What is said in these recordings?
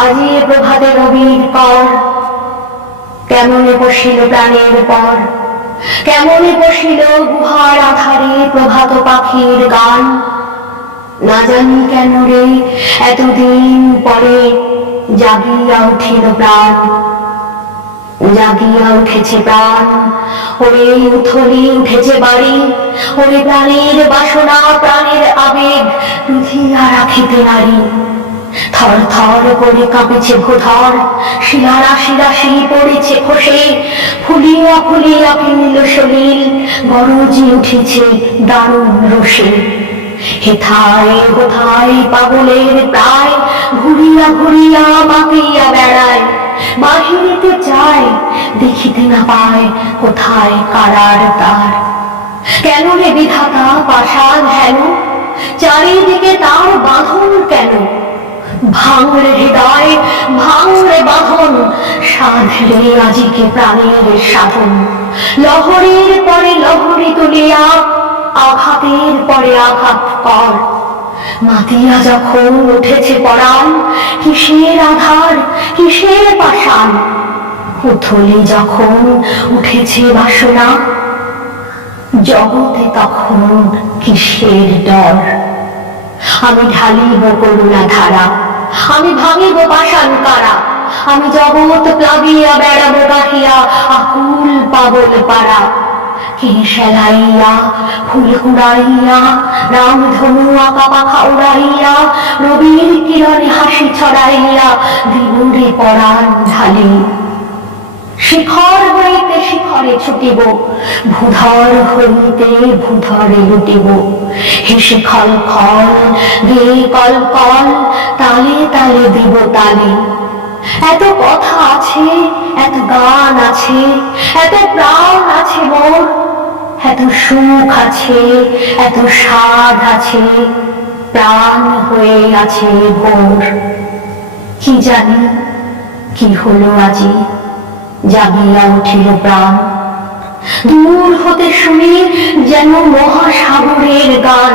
আজি প্রভাতে রবির কর, কেমনে বসিল প্রাণের পর, কেমনে বসিল গুহার আধারে প্রভাত পাখির গান। না জানি কেন রে এতদিন পরে জাগিয়া উঠিল প্রাণ, জাগিয়া উঠেছে প্রাণ। ওরে উথলি উঠেছে বাড়ি, ওরে প্রাণের বাসনা প্রাণের আবেগ রুধিয়া রাখিতে নারী। থর থর করে কাঁপেছে ভূধর, শিলা রাশি রাশি পড়েছে খসে, ফুলিয়া ফুলিয়া কিনিল সলিল, গরজি উঠেছে দারুণ রোষে। হেথায় কোথায় পাগলের প্রায়, ঘুরিয়া ঘুরিয়া বাঁকিয়া বেড়ায়। বাহিরিতে চায় দেখিতে না পায় কোথায় কারার দ্বার। কেন রে বিধাতা পাষাণ হেন, চারিদিকে তার বাঁধন কেন? ভাঙরে হৃদয় ভাঙরে বাঁধন, সাধরে আজিকে প্রাণের সাধন। লহরীর পরে লহরী তুলিয়া আঘাতের পরে আঘাত কর। মাতিয়া যখন উঠেছে পরাণ, কিসের আধার কিসের পাষাণ। উথলি যখন উঠেছে বাসনা, জগতে তখন কিসের ডর। আমি ঢালিব করুণা ধারা, আমি ভাঙিব পাষাণ কারা। আমি জগৎ প্লাবিয়া বেড়াবো গাহিয়া আকুল পাগল পাড়া। কে সেলাইয়া ফুল কুড়াইয়া, রামধনু আঁকা পাখা উড়াইয়া, রবির কিরণে হাসি ছড়াইয়া দিবরে পরাণ ঢালি। শিখর হইতে শিখরে ছুটিব, ভূধর হইতে ভূধরে লুটিব। হেসে খল খল গে কল কল, তালে তালে দিব তালে। এত কথা আছে, এত গান আছে, এত প্রাণ আছে মোর, এত সুখ আছে, এত স্বাদ আছে, প্রাণ হয়ে আছে ভোর। কি জানি কি হলো আজি, জাগিয়া উঠিল প্রাণ। দূর হতে শুনি যেন মহাসাগরের গান।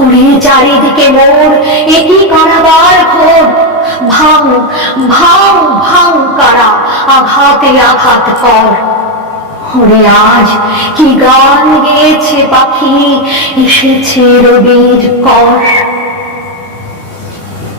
ওরে চারিদিকে মোর একই কারাগার ঘোর। ভাঙ ভাঙ ভাঙ কারা, আঘাতে আঘাত কর। ওরে আজ কি গান গেয়েছে পাখি, এসেছে রবির কর।